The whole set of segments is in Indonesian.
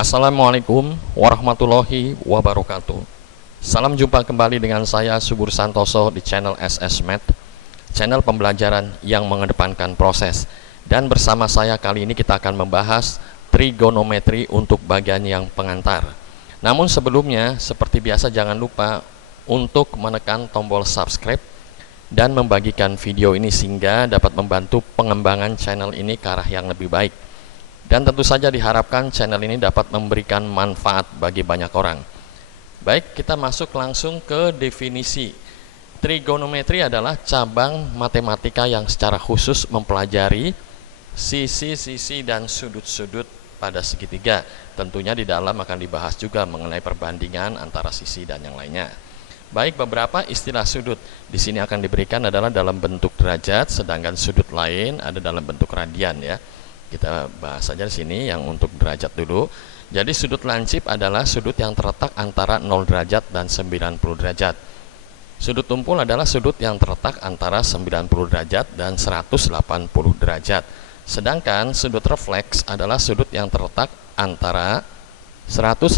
Assalamualaikum warahmatullahi wabarakatuh. Salam jumpa kembali dengan saya Subur Santoso di channel SS Math, channel pembelajaran yang mengedepankan proses. Dan bersama saya kali ini kita akan membahas trigonometri untuk bagian yang pengantar. Namun sebelumnya, seperti biasa jangan lupa untuk menekan tombol subscribe dan membagikan video ini sehingga dapat membantu pengembangan channel ini ke arah yang lebih baik. Dan tentu saja diharapkan channel ini dapat memberikan manfaat bagi banyak orang. Baik, kita masuk langsung ke definisi. Trigonometri adalah cabang matematika yang secara khusus mempelajari sisi-sisi dan sudut-sudut pada segitiga. Tentunya di dalam akan dibahas juga mengenai perbandingan antara sisi dan yang lainnya. Baik, beberapa istilah sudut di sini akan diberikan adalah dalam bentuk derajat, sedangkan sudut lain ada dalam bentuk radian ya. Kita bahas saja di sini yang untuk derajat dulu. Jadi sudut lancip adalah sudut yang terletak antara 0 derajat dan 90 derajat. Sudut tumpul adalah sudut yang terletak antara 90 derajat dan 180 derajat. Sedangkan sudut refleks adalah sudut yang terletak antara 180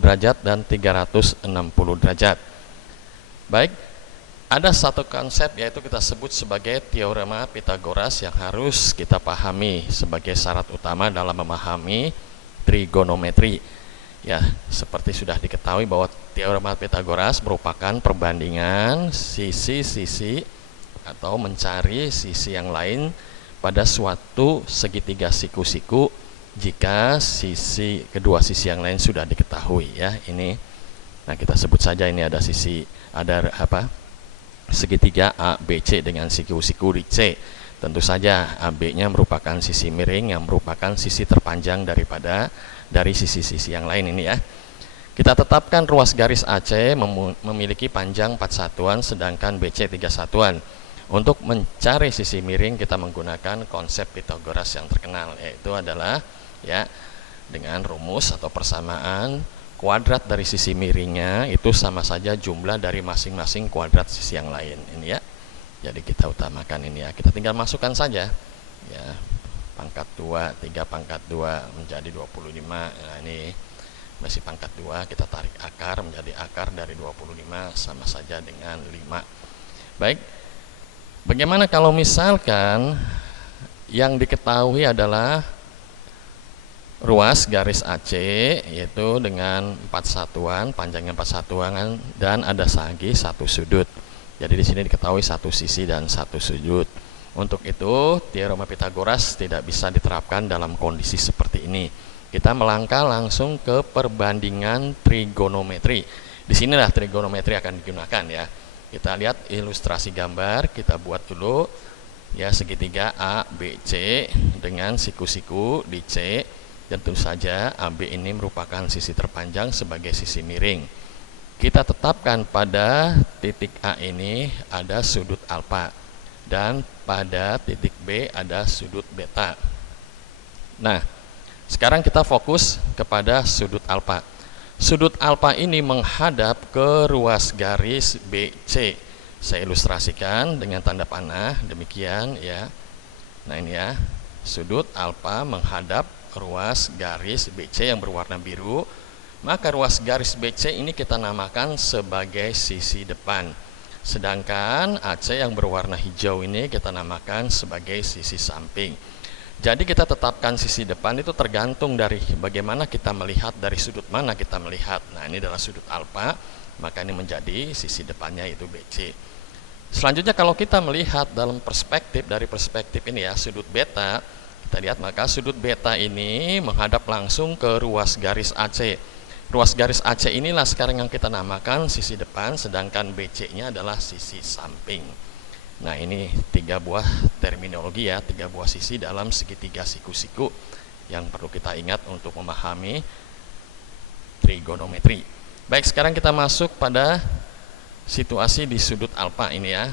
derajat dan 360 derajat. Baik, ada satu konsep yaitu kita sebut sebagai teorema Pythagoras yang harus kita pahami sebagai syarat utama dalam memahami trigonometri. Ya, seperti sudah diketahui bahwa teorema Pythagoras merupakan perbandingan sisi-sisi atau mencari sisi yang lain pada suatu segitiga siku-siku jika kedua sisi yang lain sudah diketahui ya. Ini nah kita sebut saja ini ada segitiga ABC dengan siku-siku di C. Tentu saja AB-nya merupakan sisi miring yang merupakan sisi terpanjang dari sisi-sisi yang lain ini ya. Kita tetapkan ruas garis AC memiliki panjang 4 satuan sedangkan BC 3 satuan. Untuk mencari sisi miring kita menggunakan konsep Pythagoras yang terkenal, yaitu adalah ya dengan rumus atau persamaan kuadrat dari sisi miringnya itu sama saja jumlah dari masing-masing kuadrat sisi yang lain ini ya. Jadi kita utamakan ini ya. Kita tinggal masukkan saja ya. Pangkat 2, 3 pangkat 2 menjadi 25. Nah, ini masih pangkat 2, kita tarik akar menjadi akar dari 25 sama saja dengan 5. Baik. Bagaimana kalau misalkan yang diketahui adalah ruas garis AC yaitu dengan 4 satuan, panjangnya 4 satuan dan ada lagi satu sudut. Jadi di sini diketahui satu sisi dan satu sudut. Untuk itu, teorema Pythagoras tidak bisa diterapkan dalam kondisi seperti ini. Kita melangkah langsung ke perbandingan trigonometri. Di sinilah trigonometri akan digunakan ya. Kita lihat ilustrasi gambar, kita buat dulu ya segitiga ABC dengan siku-siku di C. Tentu saja AB ini merupakan sisi terpanjang sebagai sisi miring. Kita tetapkan pada titik A ini ada sudut alfa dan pada titik B ada sudut beta. Nah, sekarang kita fokus kepada sudut alfa. Sudut alfa ini menghadap ke ruas garis BC. Saya ilustrasikan dengan tanda panah demikian ya. Nah, ini ya. Sudut alfa menghadap ruas garis BC yang berwarna biru, maka ruas garis BC ini kita namakan sebagai sisi depan. Sedangkan AC yang berwarna hijau ini kita namakan sebagai sisi samping. Jadi kita tetapkan sisi depan itu tergantung dari bagaimana kita melihat, dari sudut mana kita melihat. Nah, ini adalah sudut alfa, maka ini menjadi sisi depannya itu BC. Selanjutnya kalau kita melihat dalam perspektif, dari perspektif ini ya, sudut beta, kita lihat maka sudut beta ini menghadap langsung ke ruas garis AC. Ruas garis AC inilah sekarang yang kita namakan sisi depan, sedangkan BC-nya adalah sisi samping. Nah, ini 3 buah terminologi ya, 3 buah sisi dalam segitiga siku-siku yang perlu kita ingat untuk memahami trigonometri. Baik, sekarang kita masuk pada situasi di sudut alfa ini ya.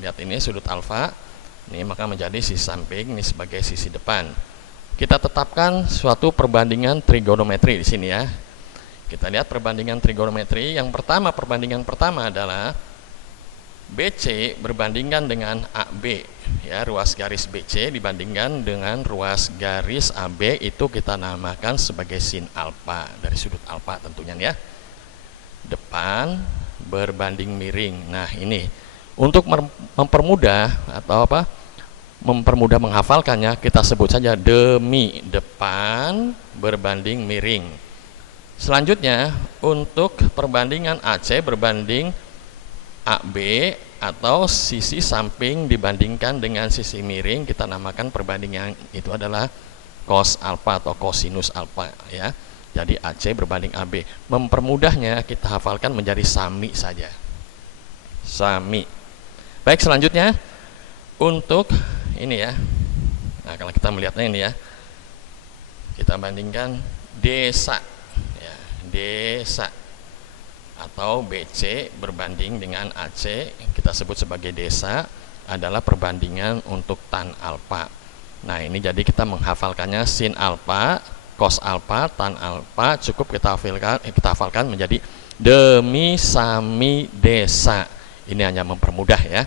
Lihat ini sudut alfa. Ini maka menjadi sisi samping, ini sebagai sisi depan. Kita tetapkan suatu perbandingan trigonometri di sini ya. Kita lihat perbandingan trigonometri. Yang pertama, perbandingan pertama adalah BC berbandingan dengan AB. ya, ruas garis BC dibandingkan dengan ruas garis AB itu kita namakan sebagai sin alfa dari sudut alfa tentunya ya. Depan berbanding miring. Nah, ini untuk mempermudah atau apa? Mempermudah menghafalkannya, kita sebut saja demi depan berbanding miring. Selanjutnya, untuk perbandingan AC berbanding AB atau sisi samping dibandingkan dengan sisi miring, kita namakan perbandingan itu adalah cos alfa atau cosinus alfa ya. Jadi AC berbanding AB. Mempermudahnya kita hafalkan menjadi sami saja. Sami. Baik, selanjutnya untuk ini ya. Nah, kalau kita melihatnya ini ya. Kita bandingkan desa ya, desa atau BC berbanding dengan AC, kita sebut sebagai desa, adalah perbandingan untuk tan alfa. Nah, ini jadi kita menghafalkannya sin alfa, cos alfa, tan alfa, cukup kita hafalkan menjadi demi sami desa. Ini hanya mempermudah ya.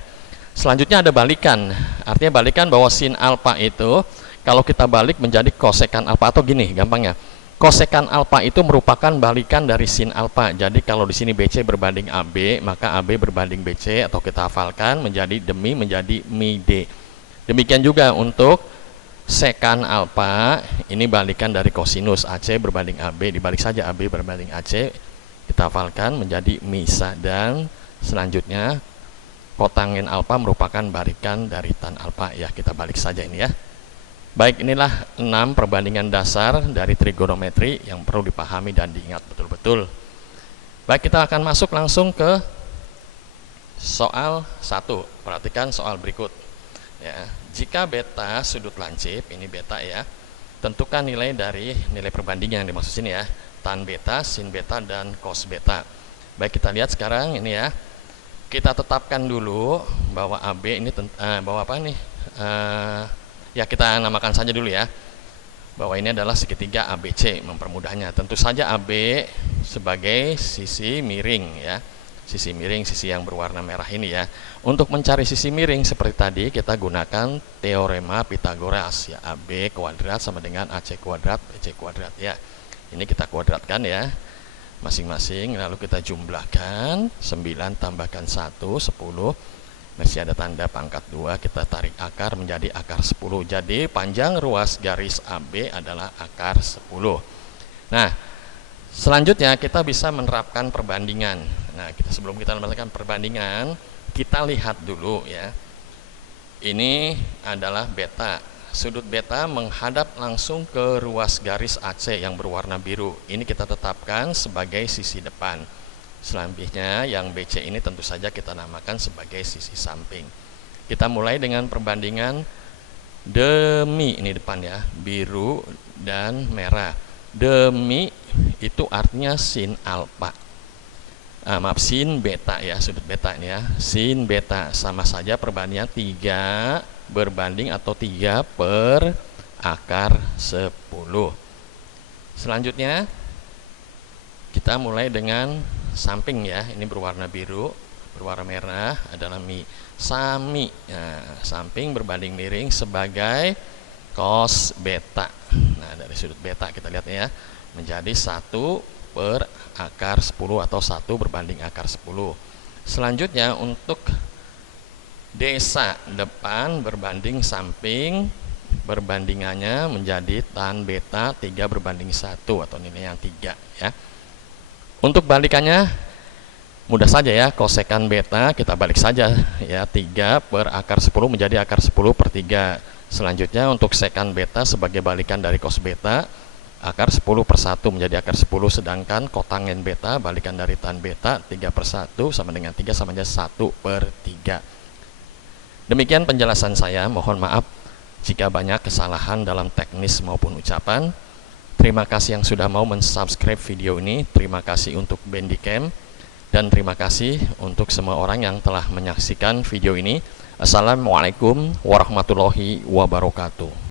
Selanjutnya ada balikan. Artinya balikan bahwa sin alfa itu kalau kita balik menjadi kosekan alfa, atau gini gampangnya. Kosekan alfa itu merupakan balikan dari sin alfa. Jadi kalau di sini BC berbanding AB, maka AB berbanding BC atau kita hafalkan menjadi demi menjadi mi D. Demikian juga untuk sekan alfa, ini balikan dari kosinus. AC berbanding AB, dibalik saja AB berbanding AC, kita hafalkan menjadi misa. Dan selanjutnya kotangin alfa merupakan balikan dari tan alfa ya, kita balik saja ini ya. Baik, inilah 6 perbandingan dasar dari trigonometri yang perlu dipahami dan diingat betul-betul. Baik, kita akan masuk langsung ke soal 1. Perhatikan soal berikut ya. Jika beta sudut lancip, ini beta ya, tentukan nilai dari nilai perbandingan yang dimaksud sini ya, tan beta, sin beta, dan cos beta. Baik, kita lihat sekarang ini ya. Kita tetapkan dulu bahwa AB ini bahwa apa nih? Ya, kita namakan saja dulu ya, bahwa ini adalah segitiga ABC, mempermudahnya. Tentu saja AB sebagai sisi miring ya, sisi miring, sisi yang berwarna merah ini ya. Untuk mencari sisi miring seperti tadi, kita gunakan teorema Pitagoras ya, AB kuadrat sama dengan AC kuadrat BC kuadrat ya. Ini kita kuadratkan ya masing-masing, lalu kita jumlahkan 9 tambahkan 1, 10. Masih ada tanda pangkat 2, kita tarik akar menjadi akar 10. Jadi panjang ruas garis AB adalah akar 10. Nah, selanjutnya kita bisa menerapkan perbandingan. Nah, sebelum kita melakukan perbandingan, kita lihat dulu ya. Ini adalah beta. Sudut beta menghadap langsung ke ruas garis AC yang berwarna biru. Ini kita tetapkan sebagai sisi depan. Selanjutnya yang BC ini tentu saja kita namakan sebagai sisi samping. Kita mulai dengan perbandingan demi, ini depan ya, biru dan merah. Demi itu artinya sin alfa. Maaf, sin beta ya, sudut beta ini ya. Sin beta sama saja perbandingan 3 berbanding atau 3 per akar 10. Selanjutnya kita mulai dengan samping ya, ini berwarna biru, berwarna merah adalah mi sami. Nah, samping berbanding miring sebagai cos beta. Nah, dari sudut beta kita lihat ya, menjadi 1 per akar 10 atau 1 berbanding akar 10. Selanjutnya untuk desa, depan berbanding samping, berbandingannya menjadi tan beta 3 berbanding 1 atau nilai yang 3 ya. Untuk balikannya mudah saja ya, kosekan beta kita balik saja ya, 3 per akar 10 menjadi akar 10 per 3. Selanjutnya untuk sekan beta sebagai balikan dari cos beta, akar 10 per 1 menjadi akar 10, sedangkan kotangen beta balikan dari tan beta 3 per 1 sama dengan 3 sama dengan 1 per 3. Demikian penjelasan saya, mohon maaf jika banyak kesalahan dalam teknis maupun ucapan. Terima kasih yang sudah mau mensubscribe video ini, terima kasih untuk Bandicam, dan terima kasih untuk semua orang yang telah menyaksikan video ini. Assalamualaikum warahmatullahi wabarakatuh.